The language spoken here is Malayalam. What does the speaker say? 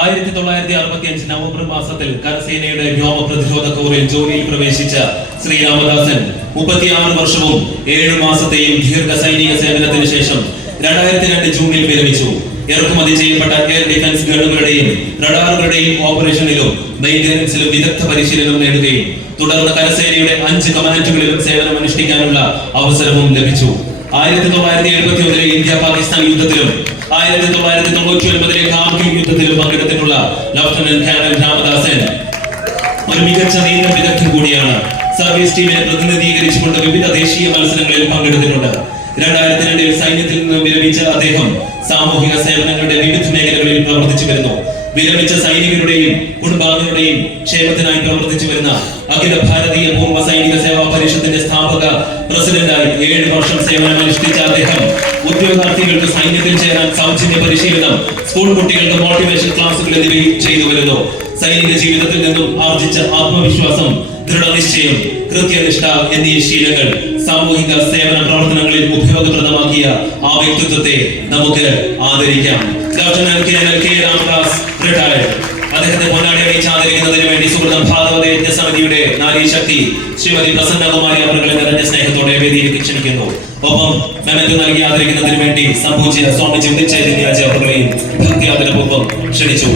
1965 നവംബർ മാസത്തിൽ കരസേനയുടെ വ്യോമ പ്രതിരോധ കോറിൽ ജോലിയിൽ പ്രവേശിച്ച ശ്രീ രാമദാസൻ 36 വർഷവും 7 മാസത്തെയും ദീർഘ സൈനിക സേവനത്തിന് ശേഷം 2002 ജൂണിൽ വിരമിച്ചു. ഇറക്കുമതി ചെയ്യപ്പെട്ട എയർ ഡിഫൻസ് ഗണ്ണുകളുടെയും റഡാറുകളുടെയും ഓപ്പറേഷനിലും മെയിന്റനൻസിലും വിദഗ്ധ പരിശീലനം നേടുകയും തുടർന്ന് കരസേനയുടെ 5 കമാൻഡുകളിലും സേവനമനുഷ്ഠിക്കാനുള്ള അവസരവും ലഭിച്ചു. 1971 ഇന്ത്യ പാകിസ്ഥാൻ യുദ്ധത്തിലും 1999 കാർഗിൽ യുദ്ധത്തിലും പങ്കെടുത്തിട്ടുള്ള ലഫ്റ്റനന്റ് കേണൽ രാമദാസൻ ഒരു മികച്ച നീന്ത വിദഗ്ധൻ കൂടിയാണ്. സർവീസ് ടീമിനെ പ്രതിനിധീകരിച്ചുകൊണ്ട് വിവിധ ദേശീയ മത്സരങ്ങളിൽ പങ്കെടുത്തിട്ടുണ്ട്. 2002 സൈന്യത്തിൽ നിന്ന് വിരമിച്ച അദ്ദേഹം സാമൂഹിക സേവനങ്ങളുടെ വിവിധ മേഖലകളിൽ പ്രവർത്തിച്ചു വരുന്നു. വിരമിച്ച സൈനികരുടെയും കുടുംബാംഗങ്ങളുടെയും ക്ഷേമത്തിനായി പ്രവർത്തിച്ചു വരുന്ന അഖില ഭാരതീയ പൂർവ്വ സൈനിക സേവാ പരിഷത്തിന്റെ സ്ഥാപക പ്രസിഡന്റായി 7 വർഷം സേവനമനുഷ്ഠിച്ച അദ്ദേഹം ഉദ്യോഗാർത്ഥികൾക്ക് സൈന്യത്തിൽ ചേരാൻ സൗജന്യ പരിശീലനം, സ്കൂൾ കുട്ടികൾക്ക് മോട്ടിവേഷൻ ക്ലാസുകൾ എന്നിവയും ചെയ്തു വരുന്നു. സൈനിക ജീവിതത്തിൽ നിന്നും ആർജിച്ച ആത്മവിശ്വാസം, ദൃഢനിശ്ചയം, കൃത്യനിഷ്ഠ എന്നീ ശീലങ്ങൾ സാമൂഹിക സേവന പ്രവർത്തനങ്ങളിൽ ഉപയോഗപ്രദമാക്കിയ ആ വ്യക്തിത്വത്തെ നമുക്ക് ആദരിക്കാം. Lieutenant colonel K Ramadas retired. അദ്ദേഹത്തെ പൊന്നാടി അണിയിച്ച് ആദരിക്കുന്നതിന് വേണ്ടി സുഹൃതം ഭാഗവത യജ്ഞ സമിതിയുടെ നാരീശക്തി ശ്രീമതി പ്രസന്നകുമാരി അവരുടെ നിറഞ്ഞ സ്നേഹത്തോടെ വേദിയിലേക്ക് ക്ഷണിക്കുന്നു. ഒപ്പം മെമന്റോ നൽകി ആദരിക്കുന്നതിന് വേണ്ടി സംഭൂജ്യ സ്വാമി ചിന്തിച്ചൈതന്യ അവരെയും ഭക്തി ആദരപൂർവ്വം ക്ഷണിച്ചു.